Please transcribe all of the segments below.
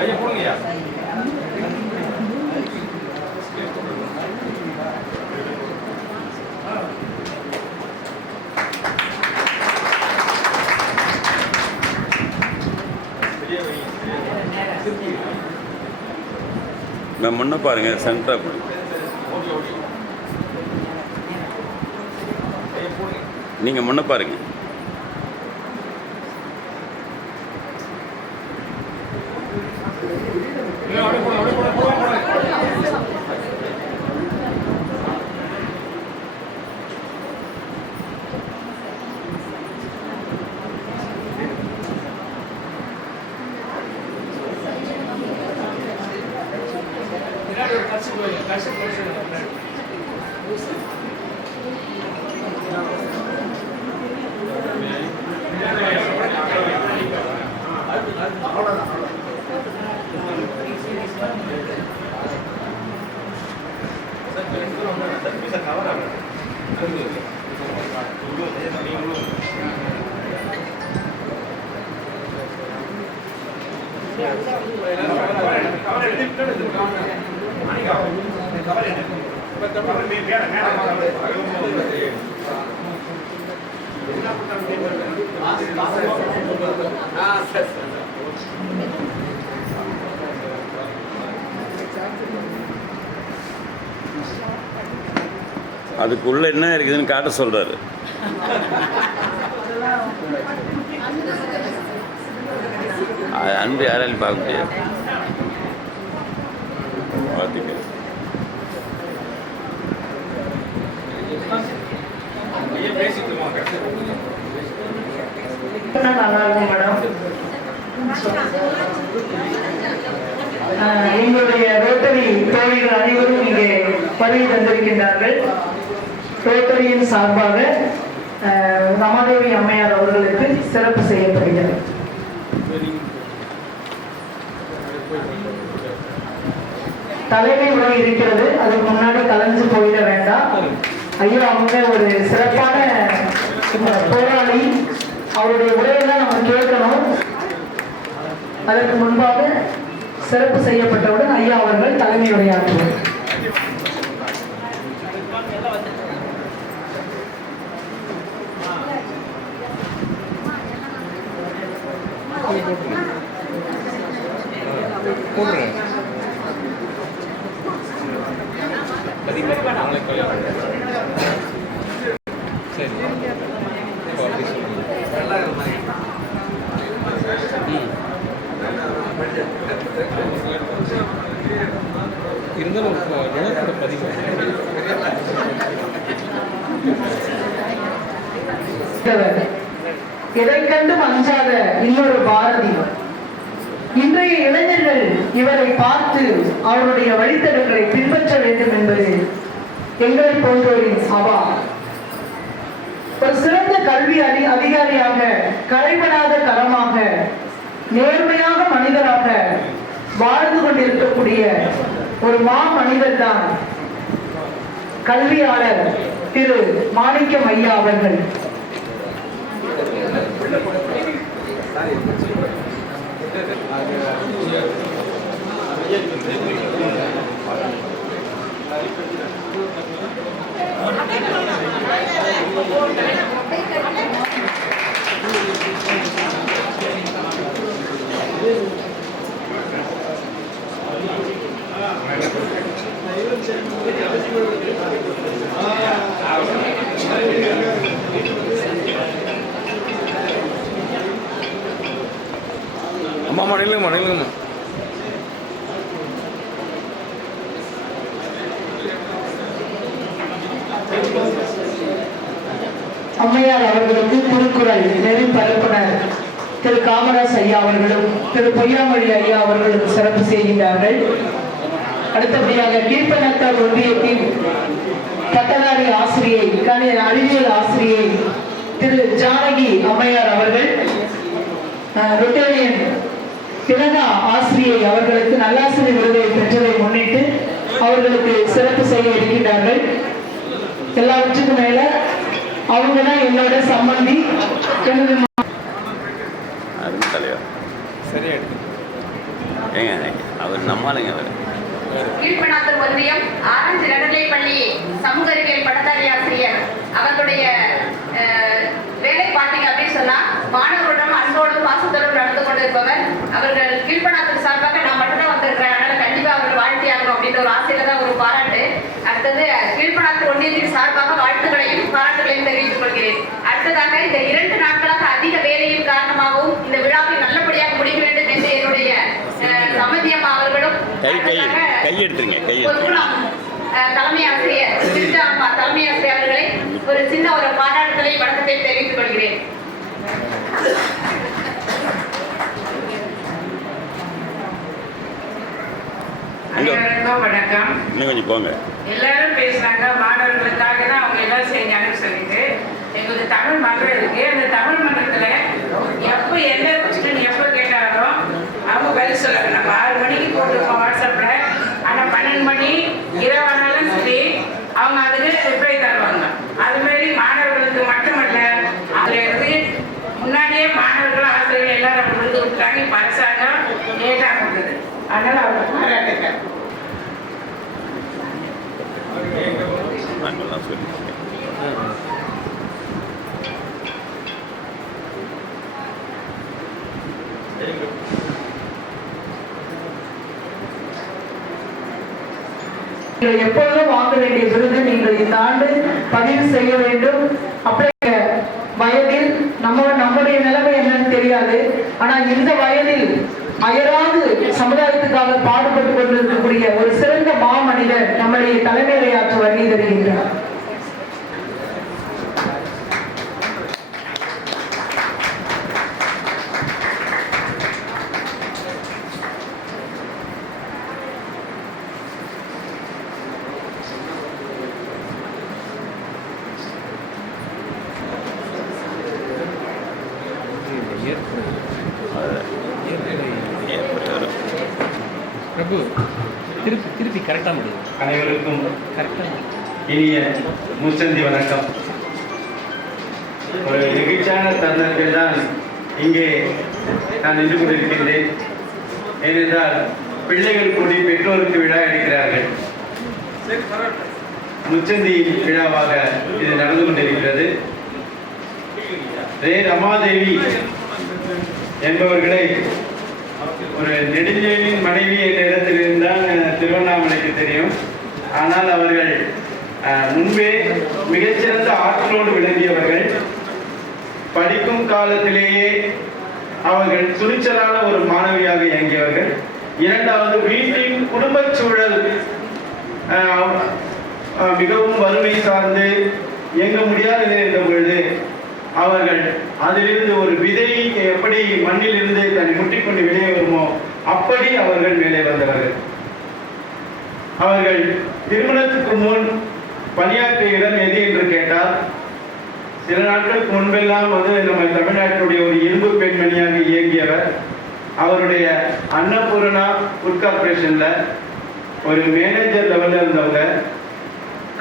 ஐயா போடுங்கய்யா. நான் முன்ன பாருங்க சென்டரா நீங்க முன்ன பாருங்க. அதுக்குள்ள என்ன இருக்குதுன்னு காட்ட சொல்றாரு. அன்று யாராலும் பார்க்க முடியாது. எங்களுடைய ரோட்டரி தோழிகள் அனைவரும் இங்கே வருகை தந்திருக்கின்றார்கள். ரோட்டரியின் சார்பாக ரமாதேவி அம்மையார் அவர்களுக்கு சிறப்பு செய்யப்படுகிறது. தலைமை உரை இருக்கிறது, அதுக்கு முன்னாடி கலைஞ்சு போயிட வேண்டாம். ஐயா அவங்க ஒரு சிறப்பான போராளி, அவருடைய உரையெல்லாம் நம்ம கேட்கணும். அதற்கு முன்பாக சிறப்பு செய்யப்பட்டவுடன் ஐயா அவர்கள் தலைமை உரையாற்றுவார். இருந்தாலும் ஜனத்தோட பதிவு எதை கண்டும் அஞ்சாத இன்னொரு பாரதி. இன்றைய இளைஞர்கள் இவரை பார்த்து அவருடைய வழித்தடங்களை பின்பற்ற வேண்டும் என்பது எங்களை போன்றோரின் அவா. ஒரு சிறந்த கல்வி அதிகாரியாக, கரைபடாத கரமாக, நேர்மையாக மனிதராக வாழ்ந்து கொண்டிருக்கக்கூடிய ஒரு மனிதர் தான் கல்வியாளர் திரு மாணிக்கம் ஐயா அவர்கள். அம்மா மணிலுங்கம்மா நிலுங்கம்மா. அம்மையார் அவர்களுக்கு திருக்குறள் நெறிப்பரப்புனர் திரு காமராஜ் ஐயா அவர்களும் திரு பொய்யாமொழி ஐயா அவர்களும் சிறப்பு செய்கின்றார்கள். அடுத்தபடியாக கீழ்பெண்ணாத்தார் ஒன்றியத்தின் பட்டதாரி ஆசிரியை, அறிவியல் ஆசிரியை திரு ஜானகி அம்மையார் அவர்கள், ரொட்டேரியன் திலகா ஆசிரியை அவர்களுக்கு நல்லாசிரியர் விருதை பெற்றதை முன்னிட்டு அவர்களுக்கு சிறப்பு செய்ய இருக்கின்றார்கள். எல்லாவற்றுக்கும் மேல அவங்க தான் என்னோட சம்பந்தி. தலைவர் சரியா ஏங்க அவர் நம்மளுங்க அவர் கீழ்பண்ணாத்தூர் ஒன்றியம் ஆரஞ்சு நடுநிலைப்பள்ளி சமூக அறிவியல் பட்டதாரி ஆசிரியர் அவர்களுடைய வேலை பார்த்தீங்க அப்படின்னு சொன்னா மாணவர்களுடன் அன்போடும் பாசத்தோடும் நடந்து கொண்டிருப்பவர். அவர்கள் கீழ்பண்ணாத்தூர் சார்பாக நான் மட்டும்தான் வந்திருக்கிறேன், அதனால கண்டிப்பா அவர்கள் வாழ்த்தியாகணும் அப்படின்ற ஒரு ஆசையில தான் ஒரு பாராட்டு. அடுத்தது கீழ்பண்ணாத்தூர் ஒன்றியத்தின் சார்பாக வாழ்த்துக்களையும் பாராட்டுகளையும் தெரிவித்துக் கொள்கிறேன். அடுத்ததாக இந்த 2 நாட்களாக அதிக வேலையின் காரணமாகவும் இந்த விழாவை நல்லபடியாக முடிக்க வேண்டும் என்று என்னுடைய சமதியம் அவர்களும் தலைமை ஆசிரியர் தலைமை ஆசிரியர் அவர்களை ஒரு சின்ன ஒரு பாராட்டுதலை வணக்கத்தை தெரிவித்துக் கொள்கிறேன். அனைவருக்கும் வணக்கம். இன்னும் கொஞ்சம் போங்க. எல்லாரும் பேசுனாங்க மாணவர்களுக்காக தான் அவங்க எல்லாம் செஞ்சாங்கன்னு சொல்லிட்டு. எங்களுக்கு தமிழ் மன்றம் இருக்கு. அந்த தமிழ் மன்றத்துல எப்போ என்ன கொஸ்டின் எப்போ கேட்டாலும் அவங்க பதில் சொல்லுவாங்க. நம்ம 6 மணிக்கு போட்டுருக்கோம் வாட்ஸ்அப்ல, ஆனால் 12 மணி இரவானாலும் சரி அவங்க அதுக்கு ரிப்ளை தருவாங்க. அது மாதிரி மாணவர்களுக்கு மட்டுமல்ல, அதுல இருந்து முன்னாடியே மாணவர்கள் ஆசிரியர்கள் எல்லாரும் விருது கொடுத்தாங்க. இப்போ அரசாங்கம் லேட்டாக கொடுக்குது, அதனால அவங்க பாராட்டுங்க. நாங்கள்லாம் சொல்லியிருக்கேன். எப்பொழுதும் வாங்க வேண்டிய விருது நீங்கள் இந்த ஆண்டு பதிவு செய்ய வேண்டும். அப்படியே வயதில் நம்முடைய நிலைமை என்னன்னு தெரியாது, ஆனா இந்த வயதில் அயராது சமுதாயத்துக்காக பாடுபட்டு கொண்டிருக்கக்கூடிய ஒரு சிறந்த மாமனிதர் நம்முடைய தலைமையாற்ற வருகை தருகின்றார். பிரபு திருப்பி கரெக்டாக முடியும். அனைவருக்கும் கரெக்டாக இனிய முச்சந்தி வணக்கம். ஒரு நெகிழ்ச்சியான தருணத்தில் தான் இங்கே நான் நின்று கொண்டிருக்கின்றேன். ஏனென்றால் பிள்ளைகள் கூடி பெற்றோருக்கு விழா எடுக்கிறார்கள். முச்சந்தி விழாவாக இது நடந்து கொண்டிருக்கிறது. ரமாதேவி என்பவர்களை ஒரு நெடுஞ்செழியனின் மனைவி என்ற இடத்திலிருந்தான் திருவண்ணாமலைக்கு தெரியும். ஆனால் அவர்கள் முன்பே மிகச்சிறந்த ஆற்றலோடு விளங்கியவர்கள். படிக்கும் காலத்திலேயே அவர்கள் துணிச்சலான ஒரு மாணவியாக இயங்கியவர்கள். இரண்டாவது, வீட்டின் குடும்பச் சூழல் மிகவும் வறுமை சார்ந்து இயங்க முடியாதது என்ற பொழுது அவர்கள் அதிலிருந்து ஒரு விதை எப்படி மண்ணில் இருந்து தன்னை முட்டிக்கொண்டு வெளியே வருமோ அப்படி அவர்கள் மேலே வந்தவர்கள். அவர்கள் திருமணத்துக்கு முன் பணியாற்றிய இடம் எது என்று கேட்டால், சில நாட்களுக்கு முன்பெல்லாம் நம்ம தமிழ்நாட்டினுடைய ஒரு இரும்பு பெண்மணியாக இயங்கியவர். அவருடைய அன்னபூர்ணா ஃபுட் கார்பரேஷன்ல ஒரு மேனேஜர் லெவல்ல இருந்தவங்க.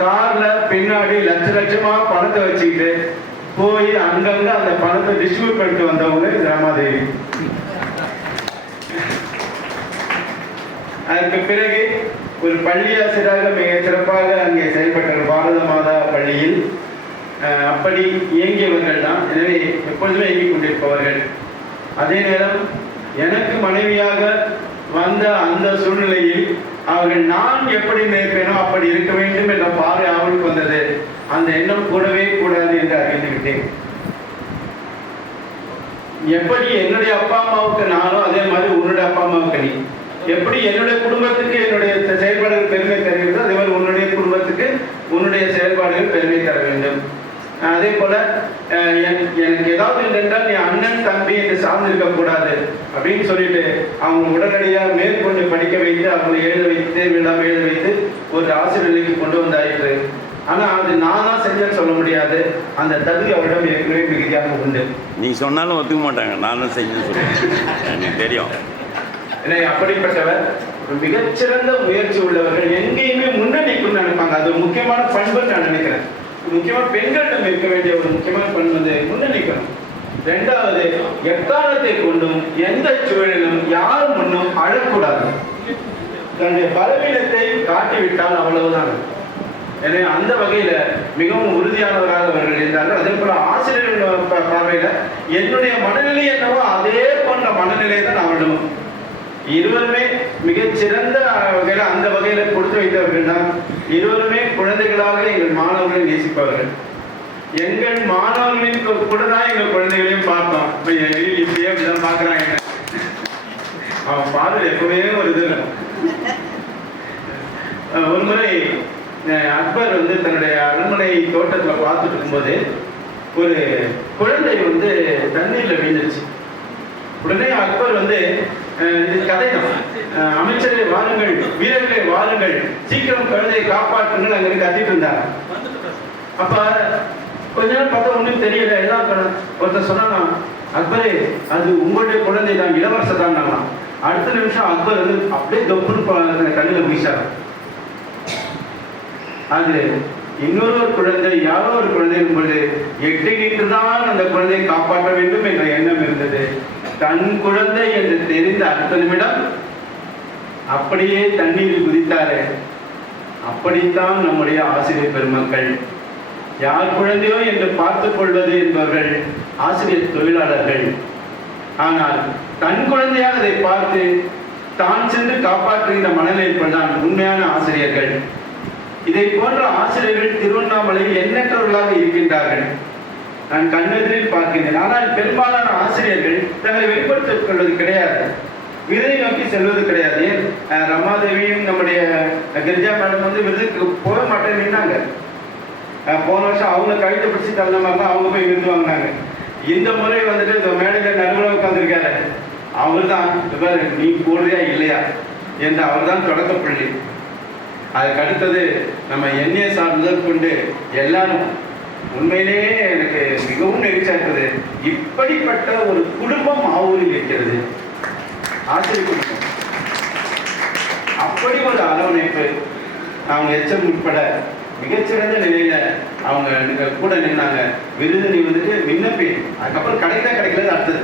கார்ல பின்னாடி லட்சமா பணத்தை வச்சுக்கிட்டு போய் அங்கங்க அந்த பணத்தை டிஸ்ட்ரிபியூட் பண்ணிட்டு வந்தவங்க ரமாதேவி. அதற்கு பிறகு ஒரு பள்ளி ஆசிரியராக மிக சிறப்பாக அங்கே செயல்பட்டார் பாரத மாதா பள்ளியில். அப்படி இயங்கியவர்கள் தான். எனவே எப்பொழுதுமே இயங்கிக் கொண்டிருப்பவர்கள். அதே நேரம் எனக்கு மனைவியாக வந்த அந்த சூழ்நிலையில் அவர்கள் நான் எப்படி நினைப்பேனோ அப்படி இருக்க வேண்டும் என்ற பார்வை அவளுக்கு வந்தது. அந்த எண்ணம் கூடவே கூடாது என்று அறிந்துவிட்டேன். எப்படி என்னுடைய அப்பா அம்மாவுக்கு நானோ அதே மாதிரி உன்னுடைய அப்பா அம்மாவுக்கு நீ. எப்படி என்னுடைய குடும்பத்துக்கு என்னுடைய செயல்பாடுகள் பெருமை தருகிறதோ அதே மாதிரி உன்னுடைய குடும்பத்துக்கு உன்னுடைய செயல்பாடுகள் பெருமை தர வேண்டும். அதே போல எனக்கு ஏதாவது என்றால் நீ அண்ணன் தம்பி என்று சார்ந்து இருக்கக்கூடாது அப்படின்னு சொல்லிட்டு அவங்க உடனடியாக மேற்கொண்டு படிக்க வைத்து அவங்களை எழுத வைத்து விழாம எழுத வைத்து ஒரு ஆசிரியர் நிலைக்கு கொண்டு வந்தாயிற்று. ஆனா அது நான் தான் செஞ்சேன்னு சொல்ல முடியாது. அந்த தகுதி அவரிடம் ஏற்கனவே மிகுதியாக உண்டு. நீ சொன்னாலும் ஒத்துக்க மாட்டாங்க, நான் தான் செஞ்சு சொல்லுவேன், எனக்கு தெரியும். ஏன்னா அப்படிப்பட்டவர் மிகச்சிறந்த முயற்சி உள்ளவர்கள் எங்கேயுமே முன்னணிக்குன்னு நினைப்பாங்க. அது ஒரு முக்கியமான பண்புன்னு நான் நினைக்கிறேன். முக்கியமா பெண்களிடம் இருக்க வேண்டிய ஒரு முக்கியமான பண்பு வந்து முன்னணிக்கணும். ரெண்டாவது, எக்காரணத்தை கொண்டும் எந்த சூழலிலும் யாரும் முன்னும் அழக்கூடாது. தன்னுடைய பலவீனத்தை காட்டிவிட்டால் அவ்வளவுதான். எனவே அந்த வகையில மிகவும் உறுதியானவராக அவர்கள் இருந்தார்கள். அதே போல ஆசிரியர்கள் பார்வையில என்னுடைய மனநிலை என்னவோ அதே போன்ற மனநிலையை தான் அவர்களும். இருவருமே மிகச்சிறந்த வகையில அந்த வகையில கொடுத்து வைத்தவர்கள் தான். இருவருமே குழந்தைகளாக எங்கள் மாணவர்களை நேசிப்பவர்கள். எங்கள் மாணவர்களின் கூட தான் எங்கள் குழந்தைகளையும் பார்த்தோம். இப்படியே அப்படிதான் பாக்குறாங்க. அவன் பார்வை எப்பவுமே ஒரு இது இருக்கும். ஒரு முறை அக்பர் வந்து தன்னுடைய அரண்மனை தோட்டத்துல பார்த்துட்டு இருக்கும்போது ஒரு குழந்தை வந்து தண்ணீர்ல விழுந்துருச்சு. உடனே அக்பர் வந்து இது கதை தான், அமைச்சரே வாருங்கள், வீரர்களே வாருங்கள், சீக்கிரம் குழந்தையை காப்பாற்றுங்கள் அங்க கத்திட்டு இருந்தார். அப்ப கொஞ்ச நேரம் பார்த்தா ஒன்றும் தெரியல. எல்லாம் ஒருத்தர் சொன்னா, அக்பரே அது உங்களுடைய குழந்தை தான், இளவரசர் தான். அடுத்த நிமிஷம் அக்பர் வந்து அப்படியே தொப்புன்னு கண்ணில் வீசார். அது இன்னொரு குழந்தை, யாரோ ஒரு குழந்தை என்பது எட்டுக்கிட்டு தான் அந்த குழந்தையை காப்பாற்ற வேண்டும் என்ற எண்ணம் இருந்தது. தன் குழந்தை என்று தெரிந்த அடுத்த நிமிடம் அப்படியே தண்ணீரில் குதித்தாரு. அப்படித்தான் நம்முடைய ஆசிரியர் பெருமக்கள். யார் குழந்தையோ என்று பார்த்துக் கொள்வது என்பவர்கள் ஆசிரியர் தொழிலாளர்கள். ஆனால் தன் குழந்தையாக அதை பார்த்து தான் சென்று காப்பாற்றுகின்ற மனநிலையில் தான் உண்மையான ஆசிரியர்கள். இதை போன்ற ஆசிரியர்கள் திருவண்ணாமலையில் எண்ணற்றவர்களாக இருக்கின்றார்கள். நான் கண்ணெதிரில் பார்க்கின்றேன். ஆனால் பெரும்பாலான ஆசிரியர்கள் தங்களை வெளிப்படுத்திக் கொள்வது கிடையாது, விருதை நோக்கி செல்வது கிடையாது. ரமாதேவியும் நம்முடைய கிரிஜா மேடம் வந்து விருதுக்கு போக மாட்டேன்னு நின்னாங்க. போன வருஷம் அவங்க கழுத்தை பிடிச்சி தகுந்த மாதிரி தான் அவங்க போய் விருது வாங்கினாங்க. இந்த முறை வந்துட்டு இந்த மேடையில் நடுவில் உட்காந்துருக்காரு. அவர் தான் நீ போடுறியா இல்லையா என்று அவர் தான் தொடக்கப்பள்ளி. அதுக்கு அடுத்தது நம்ம என்ஏஎஸ்ஆர் முதல் கொண்டு எல்லாரும் உண்மையிலேயே எனக்கு மிகவும் நெகிழ்ச்சியா இருக்குது. இப்படிப்பட்ட ஒரு குடும்பம் ஆவூரில் இருக்கிறது, ஆசிரியர் குடும்பம். அப்படி ஒரு அரவணைப்பு. அவங்க எச்சம் உட்பட மிகச்சிறந்த நிலையில அவங்க கூட நின்னாங்க. விருது நீ வந்துட்டு விண்ணப்பி, அதுக்கப்புறம் கிடைக்கல அடுத்தது,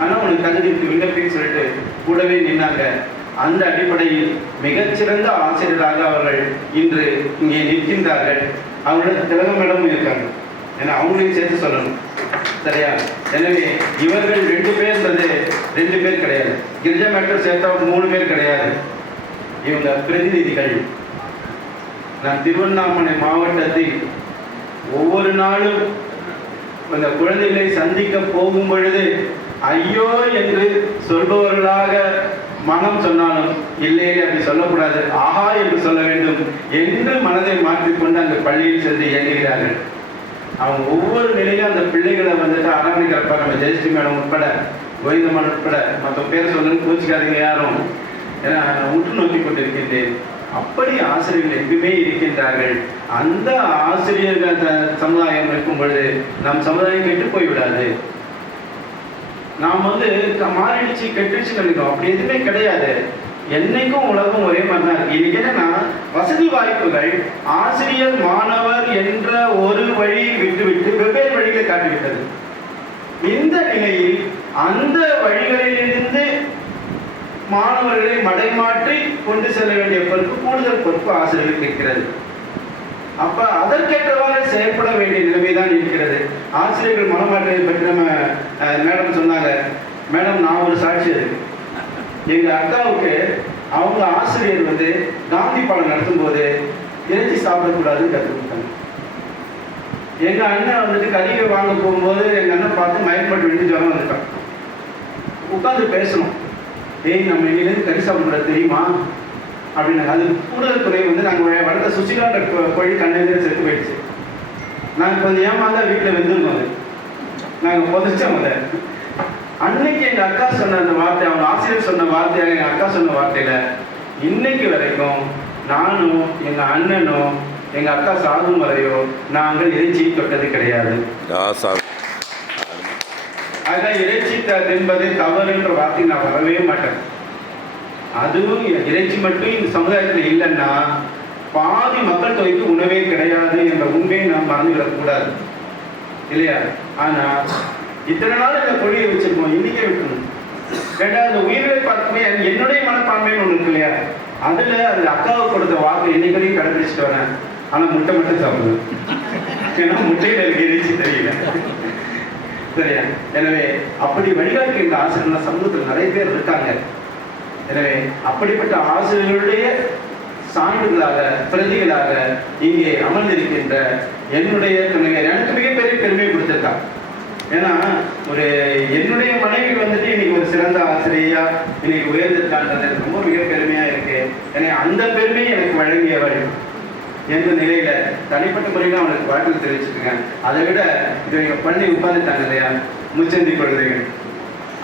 ஆனா உனக்கு தகுதி விண்ணப்பின்னு சொல்லிட்டு கூடவே நின்னாங்க. அந்த அடிப்படையில் மிகச்சிறந்த ஆசிரியராக அவர்கள் இன்று இங்கே நிற்கின்றார்கள். அவங்களோட திலகம் மேடமும் இருக்காங்க, ஏன்னா அவங்களையும் சேர்த்து சொல்லணும், சரியா? எனவே இவர்கள் 2 பேர் கிடையாது. கிரிஜா மேட்டர் சேர்த்தா 3 பேர் கிடையாது. இவங்க பிரதிநிதிகள். நான் திருவண்ணாமலை மாவட்டத்தில் ஒவ்வொரு நாளும் அந்த குழந்தைகளை சந்திக்க போகும் பொழுது ஐயோ என்று சொல்பவர்களாக மனம் சொன்னாலும் இல்லையே அப்படி சொல்லக்கூடாது, ஆஹா என்று சொல்ல வேண்டும் என்று மனதை மாற்றிக்கொண்டு அந்த பள்ளியில் சென்று இயங்குகிறார்கள். அவங்க ஒவ்வொரு நிலையும் அந்த பிள்ளைகளை வந்துட்டு அரவணைக்கிறப்ப நம்ம ஜெயஸ்ரீ மேடம் உட்பட, கோவிந்தம்மன் உட்பட, மற்ற பேர் சொல்லுன்னு கோச்சிக்காதீங்க யாரும், ஏன்னா உற்று நோக்கி கொண்டிருக்கின்றேன். அப்படி ஆசிரியர்கள் எங்குமே இருக்கின்றார்கள். அந்த ஆசிரியர்கள் சமுதாயம் இருக்கும் பொழுது நம் சமுதாயம் கெட்டு போய்விடாது. நாம் வந்து மாறிடுச்சு கெட்டுச்சு நினைக்கிறோம், அப்படி எதுவுமே கிடையாது. என்னைக்கும் உலகம் ஒரே மாதிரி தான் இருக்கு. இன்னைக்கு என்னன்னா வசதி வாய்ப்புகள் ஆசிரியர் மாணவர் என்ற ஒரு வழி விட்டுவிட்டு வெவ்வேறு வழிகளை காட்டிவிட்டது. இந்த நிலையில் அந்த வழிகளிலிருந்து மாணவர்களை மடைமாற்றி கொண்டு செல்ல வேண்டிய பொறுப்பு, கூடுதல் பொறுப்பு ஆசிரியர்களுக்கு இருக்கிறது. அப்ப அதற்கேற்றவாறு செயல்பட வேண்டிய நிலைமைதான் இருக்கிறது. ஆசிரியர்கள் மனமாற்றத்தை பற்றி நம்ம மேடம் சொன்னாங்க. மேடம், நான் ஒரு சாட்சி இருக்கு. எங்க அக்காவுக்கு அவங்க ஆசிரியர் வந்து காந்தி பாடம் நடத்தும் போது இறைச்சி சாப்பிடக்கூடாதுன்னு கற்றுக் கொடுத்தாங்க. எங்க அண்ணன் வந்துட்டு கல்வியை வாங்க போகும்போது எங்க அண்ணன் பார்த்து மயக்கப்பட்டு விட்டு ஜுரம் வந்துட்டான். உட்காந்து பேசணும், ஏய் நம்ம இன்னிலேருந்து கறி சாப்பிடக்கூடாது தெரியுமா அப்படின்னு. அது கூடுதல் துறை வந்து நாங்கள் வளர்த்த சுசிலான்ற கோழி கண்ணெதிர செத்து போயிடுச்சு. நாங்கள் கொஞ்சம் ஏமாந்தா வீட்டில் வெந்துருக்கோம். அது நாங்கள் புதைச்சோம். அதை அன்னைக்கு எங்கள் அக்கா சொன்ன அந்த வார்த்தை, அவங்க ஆசிரியர் சொன்ன வார்த்தையாக எங்கள் அக்கா சொன்ன வார்த்தையில இன்னைக்கு வரைக்கும் நானும் எங்கள் அண்ணனும் எங்கள் அக்கா சாகும் வரையோ நாங்கள் இறைச்சியை தொட்டது கிடையாது. ஆக இறைச்சி தின்பது தவறுன்ற வார்த்தை நான் வரவே மாட்டேன். அதுவும் இறைச்சி மட்டும் இந்த சமுதாயத்தில் இல்லைன்னா பாதி மக்கள் தொகைக்கு உணவே கிடையாது என்ற உண்மையை நாம் மறந்துவிடக்கூடாது இல்லையா? ஆனால் இத்தனை நாள் இந்த கொள்கையை வச்சிருக்கோம், இன்னைக்கே விட்டுணும். ரெண்டாவது உயிர்களை பார்த்துமே என்னுடைய மனப்பான்மைன்னு ஒன்று இருக்கு இல்லையா? அதில் அது அக்காவுக்கு கொடுத்த வாக்கு இன்னைக்கு வரைக்கும் கடைபிடிச்சிட்டு வரேன். ஆனால் முட்டை மட்டும் சாப்பிடுவேன், ஏன்னா முட்டையில் எனக்கு இறைச்சி தெரியல சரியா? எனவே அப்படி வழிகாட்டுகின்ற ஆசிரியர்கள் சமூகத்தில் நிறைய பேர் இருக்காங்க. எனவே அப்படிப்பட்ட ஆசிரியர்களுடைய சான்றுகளாக பிரதிகளாக இங்கே அமர்ந்திருக்கின்ற என்னுடைய துணைவர் எனக்கு மிகப்பெரிய பெருமை கொடுத்திருக்காங்க. ஏன்னா ஒரு என்னுடைய மனைவி வந்துட்டு இன்னைக்கு ஒரு சிறந்த ஆசிரியா இன்னைக்கு உயர்ந்திருக்கான்றது ரொம்ப மிக பெருமையா இருக்கு. ஏன்னா அந்த பெருமையை எனக்கு வழங்கியவர் எந்த நிலையில தனிப்பட்ட முறையில் அவனுக்கு வாழ்க்கை தெரிவிச்சிருக்கேன். அதை விட இவங்க பண்ணி உட்காந்துட்டாங்க இல்லையா முச்சந்தி குழந்தைகள்,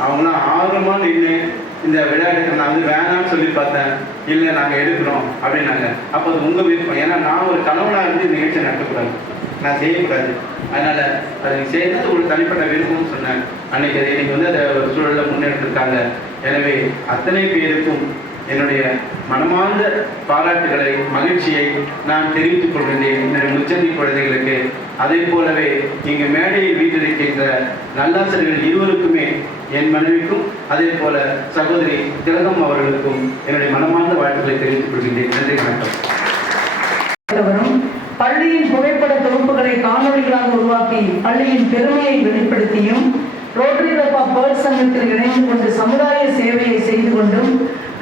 அவங்களாம் ஆர்வமா நின்று இந்த விழா எடுக்கணும். நான் வந்து வேணாம்னு சொல்லி பார்த்தேன், இல்லை நாங்கள் எடுக்கிறோம் அப்படின்னாங்க. அப்போ அது உங்கள் விருப்பம். ஏன்னா நான் ஒரு கணவனாக இருந்து நிகழ்ச்சி நடத்தக்கூடாது, நான் செய்யக்கூடாது. அதனால் அது செய்யறது ஒரு தனிப்பட்ட விருப்பம்னு சொன்னேன். அன்னைக்கு அதை இன்னைக்கு வந்து அதை ஒரு சூழலில் முன்னெடுத்திருக்காங்க. எனவே அத்தனை பேருக்கும் என்னுடைய மனமார்ந்த பாராட்டுகளை மகிழ்ச்சியை நான் தெரிவித்துக் கொள்கின்றேன் என்னுடைய முச்சந்தி குழந்தைகளுக்கு. அதே போலவே இங்கு மேடையில் வீட்டிருக்கின்ற நல்லாசிரியர்கள் இருவருக்குமே, என் மனைவிக்கும் அதே போல சகோதரி திலகம் அவர்களுக்கும் என்னுடைய மனமார்ந்த வாழ்த்துக்களை தெரிவித்துக் கொள்கின்றேன். நன்றி, வணக்கம். பள்ளியின் புகைப்பட தொகுப்புகளை காணொலிகளாக உருவாக்கி பள்ளியின் பெருமையை வெளிப்படுத்தியும் ரோட்டரி கிளப் ஆஃப் பேர்ட்ஸ் சங்கத்தில் இணைந்து கொண்டு சமுதாய சேவையை செய்து கொண்டும்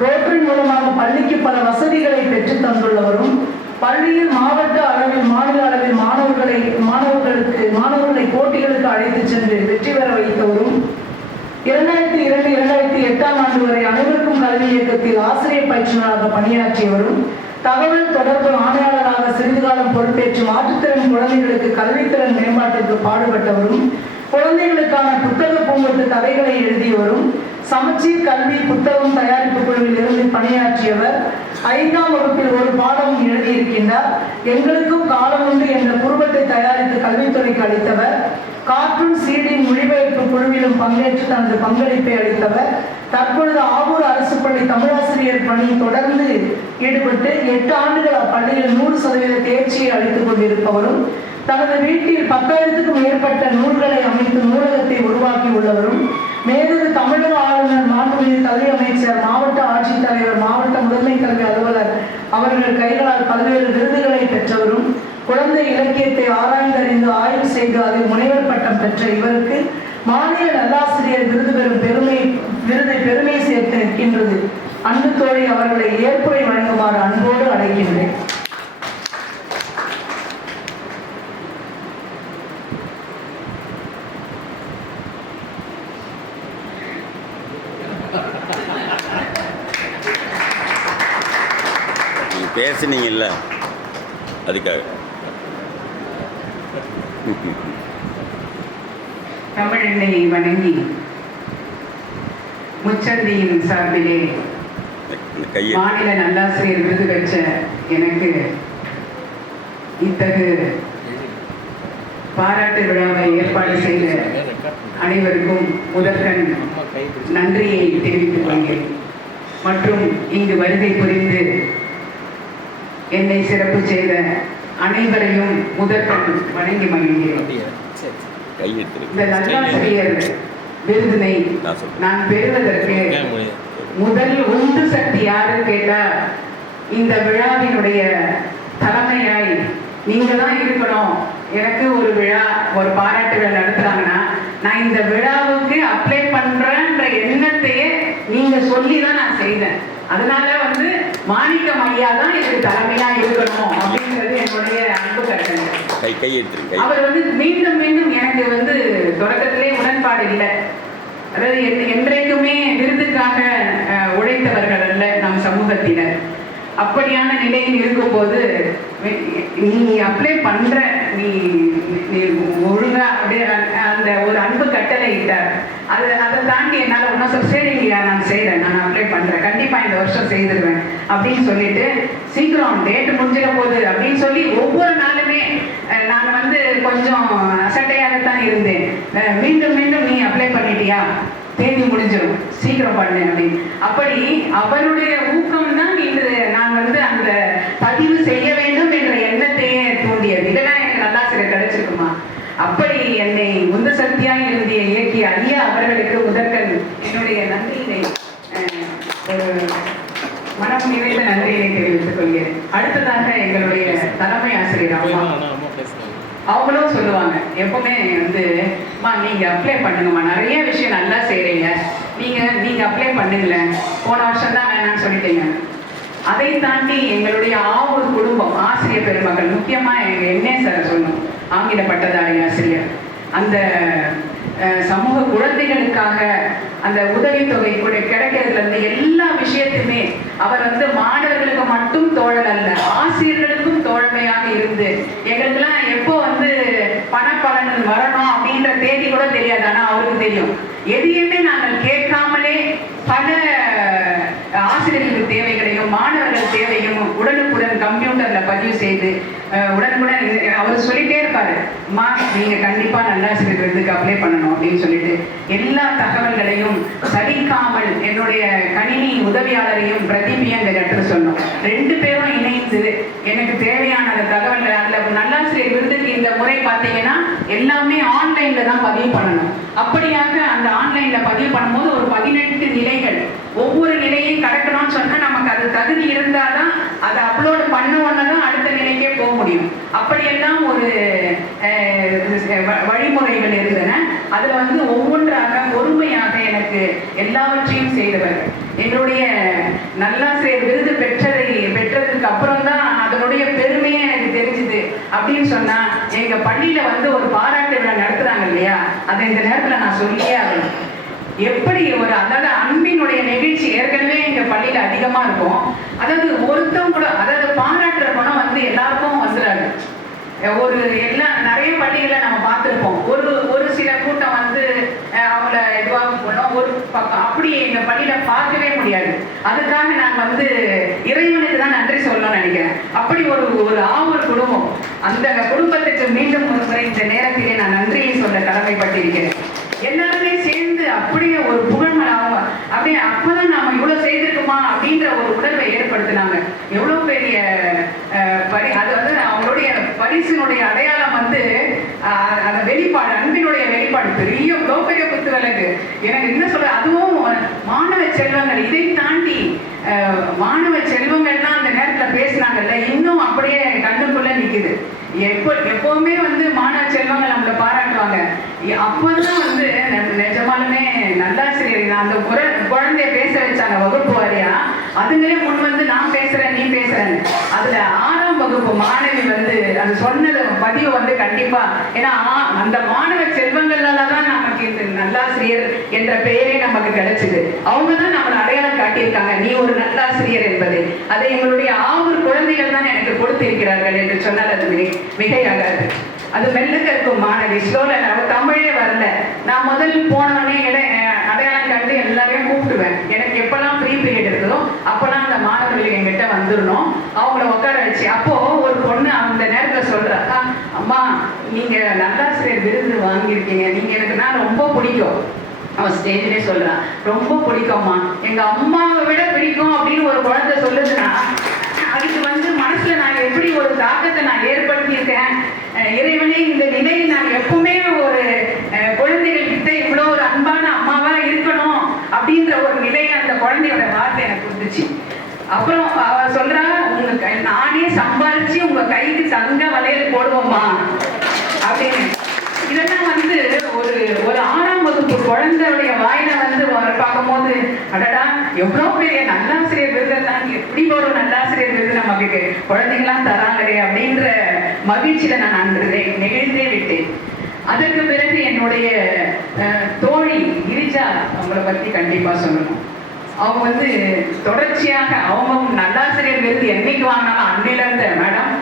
ரோட்டரி மூலமாக பள்ளிக்கு பல வசதிகளை பெற்று தந்துள்ளவரும் பள்ளியில் மாவட்ட அளவில் மாநில அளவில் மாணவர்களை போட்டிகளுக்கு அழைத்து சென்று வெற்றி பெற வைத்தவரும் 2002-2008 ஆண்டு வரை அனைவருக்கும் கல்வி இயக்கத்தில் ஆசிரியர் பயிற்றுநராக பணியாற்றியவரும் தகவல் தொடர்பு ஆணையாளராக சிறிது காலம் பொறுப்பேற்று மாற்றுத்திறன் குழந்தைகளுக்கு கல்வித்திறன் மேம்பாட்டிற்கு பாடுபட்டவரும் குழந்தைகளுக்கான புத்தக பூங்கொத்து கதைகளை எழுதியவரும் சமச்சீர் கல்வி புத்தகம் தயாரிப்பு குழுவில் இருந்து பணியாற்றியவர் 5ஆம் வகுப்பில் ஒரு பாடம் எழுதியிருக்கின்றார். எங்களுக்கும் காலம் உண்டு என்ற குறும்பத்தை தயாரித்து கல்வித்துறைக்கு அளித்தவர். கார்ட்டூன் சீடின் மொழிபெயர்ப்பு குழுவிலும் பங்கேற்று தனது பங்களிப்பை அளித்தவர். தற்பொழுது ஆவூர் அரசு பள்ளி தமிழாசிரியர் பணி தொடர்ந்து ஈடுபட்டு 8 ஆண்டுகள் அப்பள்ளியில் 100% தேர்ச்சியை அளித்துக் கொண்டிருப்பவரும் தனது வீட்டில் 10,000க்கும் மேற்பட்ட நூல்களை அமைத்து நூலகத்தை உருவாக்கி உள்ளவரும் மேலூர் தமிழக ஆளுநர் மாண்புமிகு கல்வி அமைச்சர் மாவட்ட ஆட்சித்தலைவர் மாவட்ட முதன்மை கல்வி அலுவலர் அவர்கள் கைகளால் பல்வேறு விருதுகளை பெற்றவரும் குழந்தை இலக்கியத்தை ஆராய்ந்தறிந்து ஆய்வு செய்து அதில் முனைவர் பட்டம் பெற்ற இவருக்கு மாநில நல்லாசிரியர் விருது பெறும் பெருமை சேர்த்து நிற்கின்றது. அன்பு தோழி அவர்களை ஏற்புரை வழங்குமாறு அன்போடு அழைக்கின்றேன். பேசுனீங்கல்ல அதுக்காக. தமிழெண்ணையை வணங்கி முச்சந்தியின் சார்பிலே மாநில நல்லாசிரியர் விருது பெற்ற எனக்கு இத்தகு பாராட்டு விழாவை ஏற்பாடு செய்த அனைவருக்கும் முதற்கண் நன்றியை தெரிவித்துக் கொள்கிறேன். மற்றும் இங்கு வருகை புரிந்து என்னை சிறப்பு செய்த அனைவரையும் முதற்கண் வணங்கி மகிழ்கிறேன். இந்த நல்லாசிரியர் விருதினை நான் பெறுவதற்கு முதல் உந்து சக்தி யாரு கேட்டா, இந்த விழாவினுடைய தலைமையாய் நீங்க தான் இருக்கணும். எனக்கு ஒரு விழா ஒரு பாராட்டு விழா நடத்துறாங்கன்னா நான் இந்த விழாவுக்கு அப்ளை பண்றேன்ற எண்ணத்தையே நீங்க சொல்லி தான் நான் செய்தேன். அதனால மாணிக்கம் ஐயா தான் இதுக்கு தலைமையா இருக்கணும் அப்படிங்கிறது என்னுடைய அன்பு கட்டளை. அவர் மீண்டும் மீண்டும் எனக்கு தொடக்கத்திலே உடன்பாடு இல்லை. அதாவது என்றைக்குமே விருதுக்காக உழைத்தவர்கள் அல்ல நம் சமூகத்தினர். அப்படியான நிலையில் இருக்கும்போது நீ அப்ளை பண்ற நீ ஒழுங்கா அப்படியே அந்த ஒரு அன்பு கட்டளை இட்டார். அதை தாண்டி என்னால் ஒன்றும் சரிங்கய்யா நான் செய்கிறேன், நான் அப்ளை பண்றேன், கண்டிப்பா இந்த வருஷம் செய்திருவேன் அப்படின்னு சொல்லிட்டு சீக்கிரம் டேட் முடிஞ்சிட போகுது அப்படின்னு சொல்லி ஒவ்வொரு நாளுமே நான் வந்து கொஞ்சம் அசட்டையாகத்தான் இருந்தேன். மீண்டும் மீண்டும் நீ அப்ளை பண்ணிட்டியா, தேதி முடிஞ்சிடும், சீக்கிரம் பண்ணு அப்படின்னு. அப்படி அவருடைய ஊக்கம் தான் இன்று நான் வந்து அந்த பதிவு செய்ய வேண்டும் என்ற எண்ணத்தையே தூண்டியது. இதெல்லாம் எனக்கு நல்லாசிரியர் கிடைச்சிருக்குமா? அப்படி என்னை உந்து சக்தியாய் இருந்திய இயக்கிய ஐயா அவர்களுக்கு முதற்கண் என்னுடைய நன்றியினை மனம் நிறைந்த நன்றியினை தெரிவித்துக் கொள்கிறேன். அடுத்ததாக எங்களுடைய தலைமை ஆசிரியர் அம்மா, அவங்களும் சொல்லுவாங்க எப்பவுமே வந்து, அம்மா நீங்க அப்ளை பண்ணுங்கம்மா, நிறைய விஷயம் நல்லா செய்றீங்க, நீங்க அப்ளை பண்ணுங்களேன், போன வருஷம் தான் வேணாம்னு சொல்லிட்டீங்க. அதை தாண்டி எங்களுடைய ஆவூர் குடும்பம் ஆசிரியர் பெருமக்கள், முக்கியமா எங்க என்ஏ சார் சொல்லணும், ஆங்கில பட்டதாரி ஆசிரியர், அந்த சமூக குழந்தைகளுக்காக அந்த உதவித்தொகை கூட கிடைக்கிறதுல இருந்து எல்லா விஷயத்துமே அவர் வந்து மாணவர்களுக்கு மட்டும் தோழல் அல்ல, ஆசிரியர்களுக்கும் தோழமையாக இருந்து எங்களுக்கெல்லாம் எப்போ வந்து பணப்பலன் வரணும் அப்படின்ற தேதி கூட தெரியாது. ஆனா அவருக்கு தெரியும். எதையுமே நாங்கள் கேட்காமலே பல ஆசிரியர்களுக்கு தேவைகளையும் மாணவர்கள் தேவையும் உடனுக்குடன் கம்ப்யூட்டர்ல பதிவு செய்து உடனுக்குடன் அவர் சொல்லிட்டே இருப்பாரு, அம்மா நீங்க கண்டிப்பா நல்லாசிரியர் விருதுக்கு அப்ளை பண்ணணும் அப்படின்னு சொல்லிட்டு எல்லா தகவல்களையும் சலிக்காமல் என்னுடைய கணினி உதவியாளரையும் பிரதீபியும் இந்த இடத்துல சொன்னோம். 2 பேரும் இணைந்து எனக்கு தேவையான தகவல்கள், அதுல நல்லாசிரியர் விருதுக்கு இந்த முறை பார்த்தீங்கன்னா எல்லாமே ஆன்லைன்ல தான் பதிவு பண்ணணும். அப்படியாக அந்த ஆன்லைன்ல பதிவு பண்ணும்போது ஒரு 18 நிலைகள், ஒவ்வொரு நிலையும் கடக்கணும்னு சொன்னா நமக்கு அது தகுதி இருந்தாதான் அதை அப்லோட் பண்ண உடனேதான் அடுத்த நிலைக்கே போக முடியும். அப்படியெல்லாம் ஒரு வழிமுறைகள் இருந்தன. அதுல வந்து ஒவ்வொன்றாக பொறுமையாக எனக்கு எல்லாவற்றையும் செய்தவர். என்னுடைய நல்லாசிரியர் விருது பெற்றதுக்கு அப்புறம் தான் அதனுடைய பெருமையே எனக்கு தெரிஞ்சுது. அப்படின்னு சொன்னா எங்க பள்ளியில வந்து ஒரு பாராட்டு விழா நடத்துறாங்க இல்லையா, அதை இந்த நேரத்துல நான் சொல்லியே ஆகணும். எப்படி ஒரு அதாவது அன்பினுடைய நிகழ்ச்சி ஏற்கனவே எங்க பள்ளியில அதிகமா இருக்கும். அதாவது ஒருத்தவங்க கூட அதாவது பாராட்டுற குணம் வந்து எல்லாருக்கும் வந்துடாது. ஒரு நிறைய பள்ளிகளை நம்ம பார்த்துருப்போம். ஒரு சில கூட்டம் வந்து அவங்கள இதுவாக போனோம் ஒரு பக்கம், அப்படி எங்க பள்ளியில பார்க்கவே முடியாது. அதுக்காக நான் வந்து இறைவனுக்கு தான் நன்றி சொல்லணும்னு நினைக்கிறேன். அப்படி ஒரு ஆவூர் குடும்பம், அந்த குடும்பத்துக்கு மீண்டும் ஒரு முறை இந்த நேரத்திலே நான் நன்றியை சொல்ல கடமைப்பட்டிருக்கிறேன். எல்லாருமே சேர்ந்து அப்படியே ஒரு புகழ்மலாவும் அப்படியே அப்பதான் நாம இவ்வளவு செய்திருக்குமா அப்படின்ற ஒரு உணர்வை ஏற்படுத்தினாங்க. எவ்வளவு பெரிய அது வந்து அவங்களுடைய பரிசினுடைய அடையாளம் வந்து அந்த வெளிப்பாடு, அன்பினுடைய வெளிப்பாடு பெரிய எவ்வளவு பெரிய குத்து விளக்கு. எனக்கு என்ன சொல்ற, அதுவும் மாணவ செல்வங்கள், இதை தாண்டி மாணவ செல்வங்கள்லாம் அந்த நேரத்துல பேசினாங்கல்ல, இன்னும் அப்படியே கண்ணுக்குள்ள நிக்குது. எப்பவுமே வந்து மாணவ செல்வங்கள் நம்மளை பாராட்டுவாங்க. அப்பதான் வந்து நிஜமாலுமே நல்லாசிரியர் அந்த குழந்தைய பேச வச்சாங்க வகுப்பு வாரியா. அதுங்களே முன் வந்து நான் பேசுறேன் நீ பேசுறேன்னு. அதுல 6ஆம் வகுப்பு மாணவி வந்து அது சொன்னது பதிவு வந்து கண்டிப்பா, ஏன்னா அந்த மாணவ செல்வங்களாலதான் நமக்கு இந்த நல்லாசிரியர் என்ற பெயரே நமக்கு கிடைச்சது. அவங்கதான் நம்மளை அடையாளம் காட்டியிருக்காங்க, நீ ஒரு நல்லாசிரியர் என்பதை. அதை எங்களுடைய ஆவூர் குழந்தைகள் தான் எனக்கு கொடுத்திருக்கிறார்கள் என்று சொன்னால் அது மிகையாகாது. அது மெல்ல கற்கும் மாணவி, ஸ்லோல தமிழே வரல. நான் முதல் போனோடனே அடையாளம் கண்டு எல்லாரையும் கூப்பிடுவேன். எனக்கு எப்பெல்லாம் ஃப்ரீ பீரியட் இருக்குதோ அப்பெல்லாம் அந்த மாணவர்கள் என்கிட்ட வந்துடணும். அவங்கள உட்கார வச்சு அப்போ ஒரு பொண்ணு அந்த நேரத்துல சொல்றா, அம்மா நீங்க நல்லாசிரியர் விருது வாங்கியிருக்கீங்க, நீங்க எனக்கு நான் ரொம்ப பிடிக்கும். அவன் ஸ்டேஜ்லேயே சொல்றான், ரொம்ப பிடிக்கும்மா, எங்க அம்மாவை விட பிடிக்கும் அப்படின்னு ஒரு குழந்தை சொல்லுதுன்னா அதுக்கு வந்து மனசுல நான் எப்படி ஒரு தாக்கத்தை நான் ஏற்படுத்தியிருக்கேன். இறைவனே இந்த நிலையை நான் எப்பவுமே ஒரு குழந்தைகள் கிட்ட இவ்வளவு ஒரு அன்பான அம்மாவா இருக்கணும் அப்படின்ற ஒரு நிலையை அந்த குழந்தையோட வார்த்தை எனக்கு கொடுத்துச்சு. அப்புறம் அவ சொல்றா, உங்க நானே சம்பாதிச்சு உங்க கைக்கு தங்க வளையல் போடுவோம்மா அப்படின்னு. இதெல்லாம் வந்து ஒரு 6ஆம் வகுப்பு குழந்தையுடைய வாயில வந்து பார்க்கும்போது அடடா எவ்வளவு பெரிய நல்லாசிரியர் விருது தான், எப்படி ஒரு நல்லாசிரியர் விருது நமக்கு குழந்தைங்களாம் தராங்களே அப்படின்ற மகிழ்ச்சியில நான் நெகிழ்ந்தே விட்டேன். அதற்கு பிறகு என்னுடைய தோழி கிரிஜா அவங்களை பத்தி கண்டிப்பா சொல்லணும். அவங்க வந்து தொடர்ச்சியாக அவங்க நல்லாசிரியர் விருது என்னைக்கு வாங்கினாலும் அன்னையில இருந்த மேடம்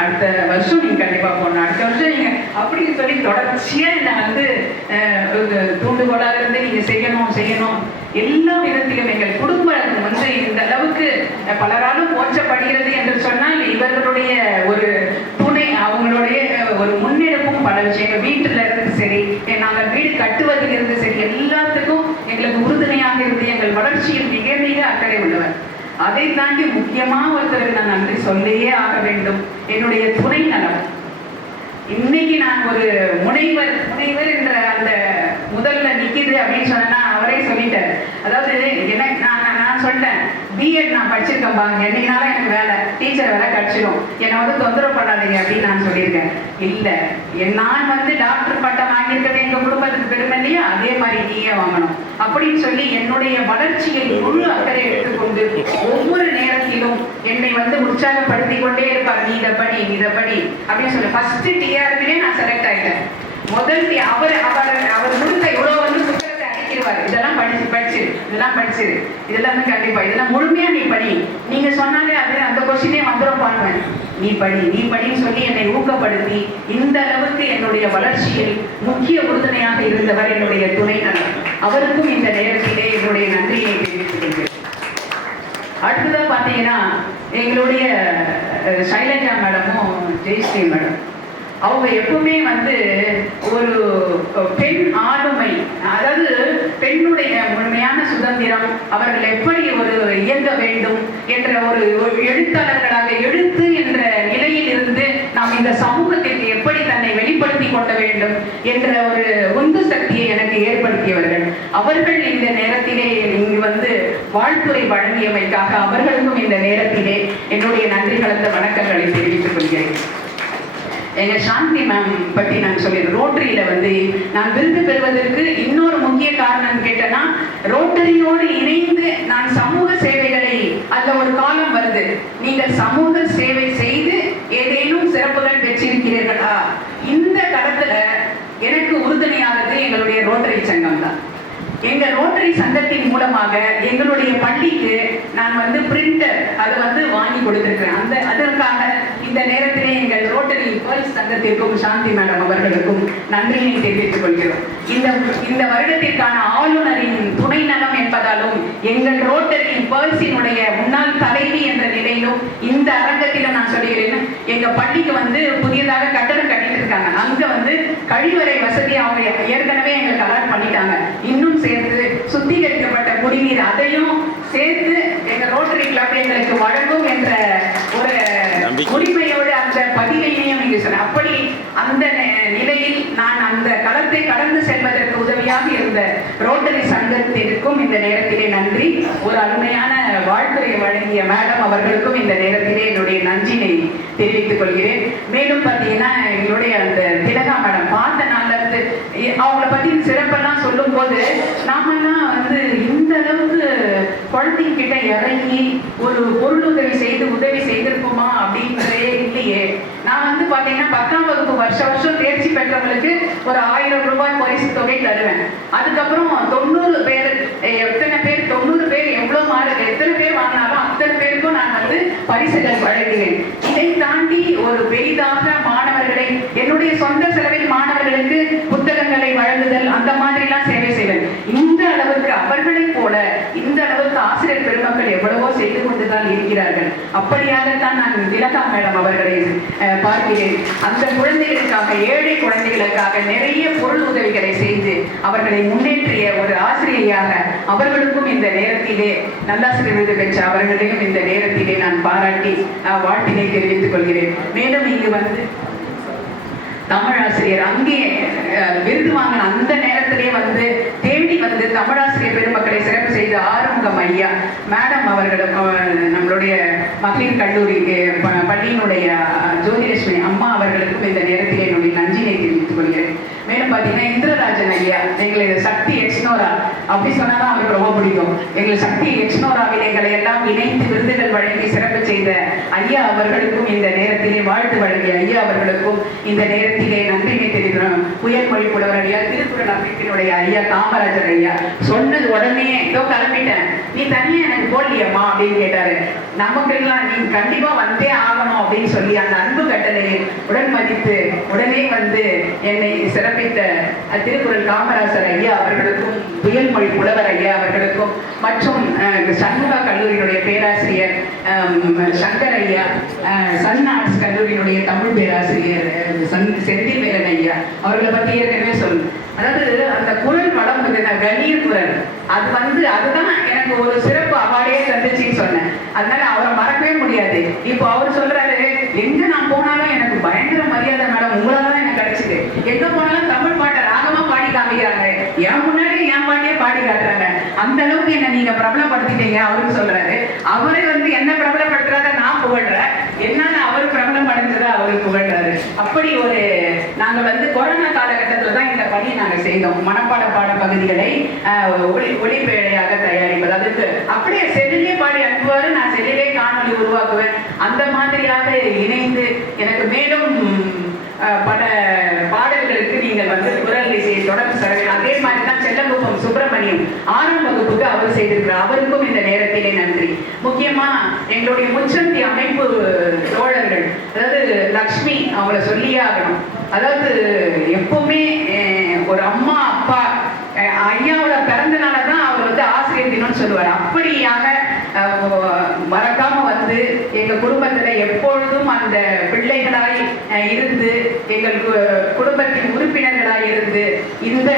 அடுத்த வருஷம் நீங்க கண்டிப்பா போடணும், அடுத்த வருஷம் நீங்க அப்படின்னு சொல்லி தொடர்ச்சியா என்ன வந்து தூண்டுகோலாக இருந்து நீங்க செய்யணும் எல்லா விதத்திலும் எங்கள் குடும்பம் வந்து இந்த பலராலும் போற்றப்படுகிறது என்று சொன்னால் இவர்களுடைய ஒரு துணை, அவங்களுடைய ஒரு முன்னெடுப்பும் பல விஷயங்கள் வீட்டில் இருந்து சரி, நாங்கள் வீடு கட்டுவதில் இருந்து சரி, எல்லாத்துக்கும் எங்களுக்கு உறுதுணையாக இருந்து எங்கள் வளர்ச்சியில் மிக மிக அக்கறை உள்ளவர். அதை தாண்டி முக்கியமா ஒருத்தருக்கு நான் நன்றி சொல்லியே ஆக வேண்டும். என்னுடைய துணை நலம். இன்னைக்கு நான் ஒரு முனைவர் என்ற அந்த முதல்ல நிக்குது அப்படின்னு சொன்னா அவரே சொல்லிட்டார். அதாவது எனக்கு நான் சொல்லிட்டேன், பிஎட் நான் படிச்சிருக்கேன்பா, என்னைக்குனால எனக்கு வேலை டீச்சர் வேலை கிடைச்சிடும், என்னை வந்து தொந்தரவு பண்ணாதீங்க அப்படின்னு நான் சொல்லியிருக்கேன். இல்லை, நான் வந்து டாக்டர் பட்டம் வாங்கியிருக்கிறது எங்க குடும்பத்துக்கு பெருமை இல்லையா, அதே மாதிரி நீயே வாங்கணும் அப்படின்னு சொல்லி என்னுடைய வளர்ச்சியில் முழு அக்கறை எடுத்துக்கொண்டு ஒவ்வொரு நேரத்திலும் என்னை வந்து உற்சாகப்படுத்தி கொண்டே இருப்பார். நீ இதை படி அப்படின்னு சொல்லி ஃபர்ஸ்ட் டிஆர்பிலே நான் செலக்ட் ஆயிட்டேன். முதல் அவர் முழுக்க இவ்வளோ வந்து புத்தகத்தை அடைக்கிடுவார். இதெல்லாம் படிச்சு இதெல்லாம் வந்து கண்டிப்பா இதெல்லாம் முழுமையா நீ படி, நீங்க சொன்னாலே அது அந்த கொஸ்டினே வந்துடும் பாருவேன், நீ படின்னு சொல்லி என்னை ஊக்கப்படுத்தி இந்த அளவுக்கு என்னுடைய வளர்ச்சியில் முக்கிய உறுதுணையாக இருந்தவர் என்னுடைய துணை நண்பர். அவருக்கும் இந்த நேரத்திலே என்னுடைய நன்றியை தெரிவித்துக் கொள்கிறேன். அடுத்ததா பாத்தீங்கன்னா எங்களுடைய சைலஜா மேடமும் ஜெயஸ்ரீ மேடம், அவங்க எப்பவுமே வந்து ஒரு பெண் ஆளுமை, அதாவது பெண்ணுடைய முழுமையான சுதந்திரம், அவர்கள் எப்படி ஒரு இயங்க வேண்டும் என்ற ஒரு எழுத்தாளர்களாக எழுத்து என்ற நிலையில் இருந்து நாம் இந்த சமூகத்திற்கு எப்படி தன்னை வெளிப்படுத்தி கொள்ள வேண்டும் என்ற ஒரு உந்து சக்தியை எனக்கு ஏற்படுத்தியவர்கள். அவர்கள் இந்த நேரத்திலே இங்கு வந்து வாழ்த்துறை வழங்கியமைக்காக அவர்களுக்கும் இந்த நேரத்திலே என்னுடைய நன்றி கலந்த வணக்கங்களை தெரிவித்துக் கொள்கிறேன். எங்க சாந்தி மேம் பற்றி நான் சொல்லிடுறேன். ரோட்டரியில வந்து நான் விருது பெறுவதற்கு இன்னொரு முக்கிய காரணம் கேட்டேன்னா, ரோட்டரியோடு இணைந்து நான் சமூக சேவைகளை, அதுல ஒரு காலம் வருது, நீங்கள் சமூக சேவை செய்து ஏதேனும் சிறப்புகள் பெற்றிருக்கிறீர்களா, இந்த களத்துல எனக்கு உறுதுணையானது எங்களுடைய ரோட்டரி சங்கம் தான். எங்க ரோட்டரி சங்கத்தின் மூலமாக எங்களுடைய பள்ளிக்கு நான் வந்து பிரிண்டர் அது வந்து வாங்கி கொடுத்திருக்கிறேன். அதற்காக இந்த நேரத்திலே எங்கள் ரோட்டரி கேர்ள்ஸ் சங்கத்திற்கும் சாந்தி மேடம் அவர்களுக்கும் நன்றியை தெரிவித்துக் கொள்கிறோம். இந்த வருடத்திற்கான ஆளுநரின் துணை நலம் என்பதாலும் எங்கள் ரோட்டரி கேர்ள்ஸினுடைய முன்னாள் தலைவி என்ற நிலையிலும் இந்த அரங்கத்திலும் நான் சொல்கிறேன், எங்க பள்ளிக்கு வந்து புதியதாக கட்டடம் கட்டிட்டு இருக்காங்க. அங்க வந்து கழிவறை வசதி அவங்க ஏற்கனவே எங்களுக்கு அலாட் பண்ணிட்டாங்க. இன்னும் சேர்த்து சுத்திகரிக்கப்பட்ட குடிநீர் அதையும் சேர்த்து எங்க ரோட்டரி கிளப் எங்களுக்கு வழங்கும் என்ற ஒரு உரிமையோடு அந்த பதிவையும் நீங்க சொன்ன. அப்படி அந்த நிலையில் நான் அந்த களத்தை கடந்து செல்வதற்கு உதவியாக இருந்த ரோட்டரி சங்கத்திற்கும் இந்த நேரத்திலே நன்றி. ஒரு அருமையான வாழ்த்துறை வழங்கிய மேடம் அவர்களுக்கும் இந்த நேரத்திலே என்னுடைய நன்றினை தெரிவித்துக் கொள்கிறேன். மேலும் பார்த்தீங்கன்னா எங்களுடைய அந்த திலகா மேடம் பார்த்த நாள்ல இருந்து அவங்கள பத்தி சிறப்பெல்லாம் சொல்லும் போது நாமெல்லாம் வந்து இந்த அளவுக்கு குழந்தைங்க கிட்ட இறங்கி ஒரு பொருளுதவி செய்து உதவி செய்திருப்போமா அப்படின்றதே இல்லையே. நான் வந்து பாத்தீங்கன்னா 10ஆம் வகுப்பு வருஷம் தேர்ச்சி பெற்றவங்களுக்கு ஒரு 1000 ரூபாய் பரிசு தொகை தருவேன். அதுக்கப்புறம் 90 பேர், எத்தனை பேர் 90 பேர் எவ்வளவு மார்க் எத்தனை பேர் வாங்கினாலும் அத்தனை பேருக்கும் நான் வந்து பரிசுகள் வழங்குவேன். இதை தாண்டி ஒரு பெரிதாக மாணவர்களை என்னுடைய சொந்த செலவில் மாணவர்களுக்கு புத்தகங்களை வழங்குதல் அந்த மாதிரி எல்லாம் சேவை செய்வேன். இந்த அளவுக்கு அவர்களை போல இந்த அளவுக்கு ஆசிரியர் பெருமக்கள் எவ்வளவோ செய்து கொண்டுதான் இருக்கிறார்கள். அப்படியாகத்தான் நான் திலகா மேடம் அவர்களை பார்க்கிறேன். அந்த குழந்தைகளுக்காக, ஏழை குழந்தைகளுக்காக நிறைய பொருள் உதவிகளை செய்து அவர்களை முன்னேற்றிய ஒரு ஆசிரியையாக அவர்களுக்கும் இந்த நேரத்திலே நல்லாசிரியர் விருது பெற்ற அவர்களையும் இந்த நேரத்திலே நான் பாராட்டி வாழ்த்தினை தெரிவித்துக் கொள்கிறேன். மேலும் இங்கு வந்து தமிழாசிரியர் அங்கே விருது வாங்கின அந்த நேரத்திலே வந்து தேடி வந்து தமிழாசிரியர் பெருமக்களை சிறப்பு செய்து ஆறுமுகம் ஐயா மேடம் அவர்களும் நம்மளுடைய மகளிர் கல்லூரி பள்ளியினுடைய ஜோதிலட்சுமி அம்மா அவர்களுக்கும் இந்த நேரத்திலே என்னுடைய நன்றினை தெரிவித்துக் கொள்கிறேன். மேலும் பார்த்தீங்கன்னா இந்திரராஜன் ஐயா எங்களுக்கு சக்தி எக்ஸ்னோரா அப்படி சொன்னாதான் அவருக்கு ரொம்ப பிடிக்கும். எங்களுக்கு சக்தி எக்ஸ்னோராவில் எங்களை எல்லாம் இணைத்து விருதுகள் வழங்கி சிறப்பு செய்து செய்த ஐயா அவர்களுக்கும் இந்த நேரத்திலே வாழ்த்து வழங்கிய ஐயா அவர்களுக்கும் இந்த நேரத்திலே நன்றியை தெரிவிக்கிறோம். புயல்மொழி புலவர் ஐயா, திருக்குறள் அமைப்பினுடைய ஐயா காமராஜர் ஐயா சொன்னது உடனே ஏதோ கிளம்பிட்டேன், நீ தனியா எனக்கு போடலையம்மா அப்படின்னு கேட்டாரு. நமக்கெல்லாம் நீ கண்டிப்பா வந்தே ஆகணும் அப்படின்னு சொல்லி அந்த அன்பு கட்டளையை உடன் மதித்து உடனே வந்து என்னை சிறப்பித்த திருக்குறள் காமராஜர் ஐயா அவர்களுக்கும் புயல்மொழி புலவர் ஐயா அவர்களுக்கும் மற்றும் சண்முகா கல்லூரியினுடைய பேராசிரியர் சங்கர் ஐயா, சன் ஆர்ட்ஸ் கல்லூரியினுடைய தமிழ் பேராசிரியர் செந்தில்வேலன் ஐயா அவர்களை பற்றி ஏற்கனவே சொல்லணும். அதாவது அந்த குரல் வளம் கணீர் குரல் அது வந்து அதுதான் எனக்கு ஒரு சிறப்பு அவார்டே தந்துச்சுன்னு சொன்னேன். அதனால அவரை மறக்கவே முடியாது. இப்போ அவர் சொல்றாரு, எங்க நான் போனாலும் எனக்கு பயங்கர மரியாதை மேடம், உங்களாலதான் எனக்கு கிடைச்சிது. எங்க போனாலும் தமிழ் பாட்டை ராகமா பாடி காமிக்கிறாங்க, என் முன்னாடி என் பாட்டியே பாடி காட்டுறாங்க. அந்த அளவுக்கு என்ன நீங்க பிரபலப்படுத்திட்டீங்க அவருக்கு சொல்றாரு. அவரே வந்து என்ன பிரபலப்படுத்துறத நான் புகழ்றேன், என்னன்னு அவர் பிரபலம் அடைஞ்சதை அவர் புகழ்றாரு. அப்படி ஒரு நாங்க வந்து கொரோனா காலகட்டத்துல தான் இந்த பணியை நாங்க செய்தோம். மனப்பாட பாட பகுதிகளை ஒளிப்பேழையாக தயாரிப்பது, அதுக்கு அப்படியே செல்லிலே பாடி அனுப்புவாரு, நான் செல்லிலே காணொலி உருவாக்குவேன். அந்த மாதிரியாக இணைந்து எனக்கு மேலும் பல பாடல்களுக்கு நீங்கள் வந்து குரல் இசையை தொடர்ந்து தர வேண்டும். அதே மாதிரி தான் செல்லங்குப்பம் சுப்பிரமணியம் 6ஆம் வகுப்புக்கு அவர் செய்திருக்கிறார். அவருக்கும் இந்த நேரத்திலே நன்றி. முக்கியமா எங்களுடைய முச்சந்தி அமைப்பு தோழர்கள், அதாவது லக்ஷ்மி அவங்கள சொல்லியே ஆகணும். அதாவது எப்பவுமே ஒரு அம்மா அப்பா ஐயாவோட பிறந்த நாளதான் அவர் வந்து ஆசிரியர் தினம்னு சொல்லுவார். அப்படியாக மறக்காம வந்து எங்க குடும்பத்துல எப்பொழுதும் அந்த பிள்ளைகளாய் இருந்து எங்கள் குடும்பத்தின் உறுப்பினர்களாய் இருந்து இந்த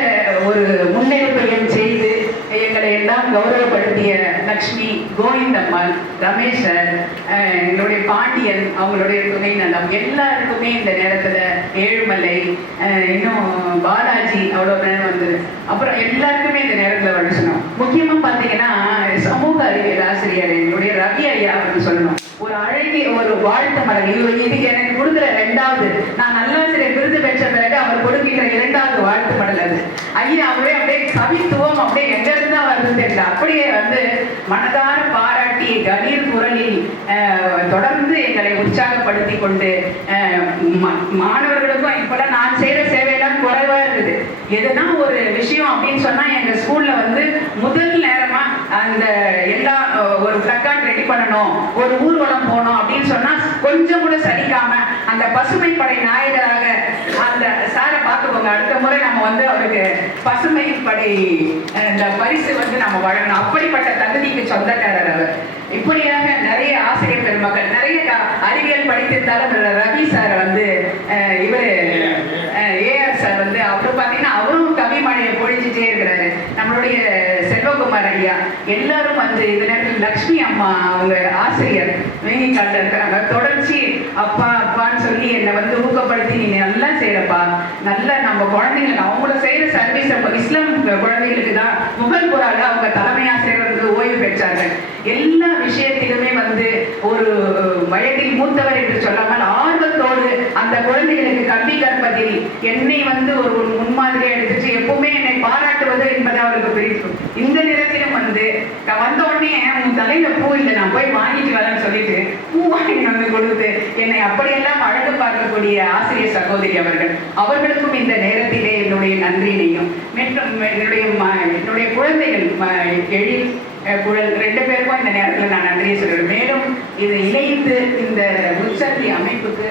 ஒரு முன்னெடுப்பையும் செய்து எங்களை எல்லாம் கௌரவப்படுத்திய லக்ஷ்மி, கோவிந்தம்மாள், ரமேஷர், எங்களுடைய பாண்டியன், அவங்களுடைய துணை நலம் எல்லாருக்குமே இந்த நேரத்துல ஏழுமலை, இன்னும் பாலாஜி அவ்வளோ நேரம் வந்து அப்புறம் எல்லாருக்குமே இந்த நேரத்துல வழிச்சணும். முக்கியமா பாத்தீங்கன்னா சமூக அறிவியல் ஆசிரியர் என்னுடைய ரவி ஐயா அப்படின்னு சொல்லணும். ஒரு அழகிய ஒரு வாழ்த்து மலர், இது எனக்கு கொடுக்குற 2வது, நான் நல்லாசிரியர் விருது பெற்ற பிறகு அவர் கொடுக்கின்ற 2வது வாழ்த்து மடல் அது. ஐயா அவரே அப்படியே கவித்துவம் அப்படியே எங்க இருந்து தான் வருது தெரியல, அப்படியே வந்து மனதார பாராட்டி கணீர் குரலில் தொடர்ந்து எங்களை உற்சாகப்படுத்தி கொண்டு மாணவர்களுக்கும் இப்பெல்லாம் நான் செய்யற சேவையெல்லாம் குறைவா இருக்குது. எதுனா ஒரு விஷயம் அப்படின்னு சொன்னா எங்க ஸ்கூல்ல வந்து முதல் நேரமா அந்த எல்லா ஒரு பிளக்கார்ட் ரெடி பண்ணணும், ஒரு ஊர்வலம் போனோம் அப்படின்னு சொன்னா கொஞ்சம் கூட சலிக்காம அந்த பசுமை படை நாயகராக அந்த சாரை பார்த்துக்கோங்க. அடுத்த முறை நம்ம வந்து அவருக்கு பசுமை படை இந்த பரிசு வந்து நம்ம வழங்கணும். அப்படிப்பட்ட தகுதிக்கு சொந்தக்காரர் அவர். இப்படியாக நிறைய ஆசிரியர் பெருமக்கள், நிறைய அறிவியல் படித்திருந்தாலும் ரவி சார் வந்து இவர் ஏஆர் சார் வந்து அவரு பார்த்தீங்கன்னா அவரும் கவி மழையை பொழிஞ்சிட்டே இருக்கிறாரு. நம்மளுடைய செல்வகுமார் ஐயா எல்லாரும் வந்து இந்த நேரத்தில் லக்ஷ்மி அம்மா அவங்க ஆசிரியர் வேங்கிக்காலில் இருக்கிறாங்க. தொடர்ச்சி அப்பா அப்பான்னு சொல்லி என்னை வந்து ஊக்கப்படுத்தி நீ நல்லா செய்யறப்பா, நல்லா நம்ம குழந்தைங்களுக்கு அவங்கள செய்யற சர்வீஸ் இஸ்லாம் குழந்தைகளுக்கு தான் முகல் புறால அவங்க தலைமை ஆசிரியர் வந்து ஓய்வு பெற்றாங்க. எல்லா விஷயத்திலுமே வந்து ஒரு வயதில் மூத்தவர் என்று சொல்லாமல் ஆர்வத்தோடு அந்த குழந்தைகளுக்கு கல்வி கற்பதில் என்னை வந்து ஒரு முன்மாதிரியா எடுத்துச்சு எப்பவுமே என்னை பாராட்டுவது என்பது அவருக்கு பிடிக்கும். இந்த நேரத்திலும் வந்து வந்த உடனே உன் தலையில பூ இல்லை, நான் போய் வாங்கிட்டு வரேன்னு சொல்லிட்டு பூ வாங்கி வந்து கொடுத்து என்னை அப்படியெல்லாம் அழகு பார்க்கக்கூடிய ஆசிரியர் சகோதரி அவர்களுக்கும் இந்த நேரத்திலே என்னுடைய நன்றியினையும் என்னுடைய குழந்தைகள் எழில் குழல் 2 பேருக்கும் இந்த நேரத்தில் நான் நன்றியை சொல்றேன். மேலும் இதை இணைந்து இந்த முச்சந்தி அமைப்புக்கு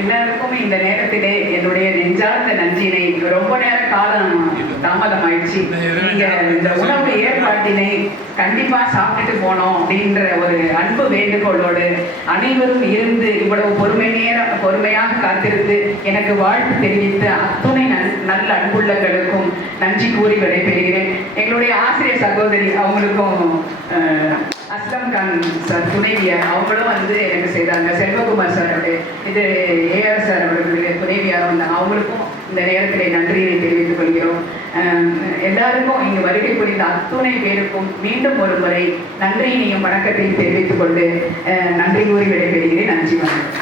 எல்லாருக்கும் இந்த நேரத்திலே என்னுடைய நெஞ்சார்ந்த நன்றியினை. ரொம்ப நேர காலம் தாமதம் ஆயிடுச்சு. நீங்க இந்த உணவு ஏற்பாட்டினை கண்டிப்பா சாப்பிட்டுட்டு போனோம் அப்படின்ற ஒரு அன்பு வேண்டுகோளோடு அனைவரும் இருந்து இவ்வளவு பொறுமையாக காத்திருந்து எனக்கு வாழ்த்து தெரிவித்து அத்துணை நல்ல அன்புள்ளங்களுக்கும் நன்றி கூறி விடைபெறுகிறேன். எங்களுடைய ஆசிரியர் சகோதரி அவங்களுக்கும் அஸ்லாம் கான் சார் துணைவியார் அவங்களும் வந்து எனக்கு செய்தாங்க. செல்வகுமார் சார் இது ஏஆர் சார் அவர்களுடைய துணைவியார் வந்தாங்க. அவங்களுக்கும் இந்த நேரத்தில் நன்றியை தெரிவித்துக் கொள்கிறோம். எல்லாருக்கும் இங்கு வருகை புரிந்த அத்துணை பேருக்கும் மீண்டும் ஒரு முறை நன்றியினையும் வணக்கத்தையும் தெரிவித்துக் கொண்டு நன்றி கூறி விடைபெறுகிறேன். நன்றி வணக்கம்.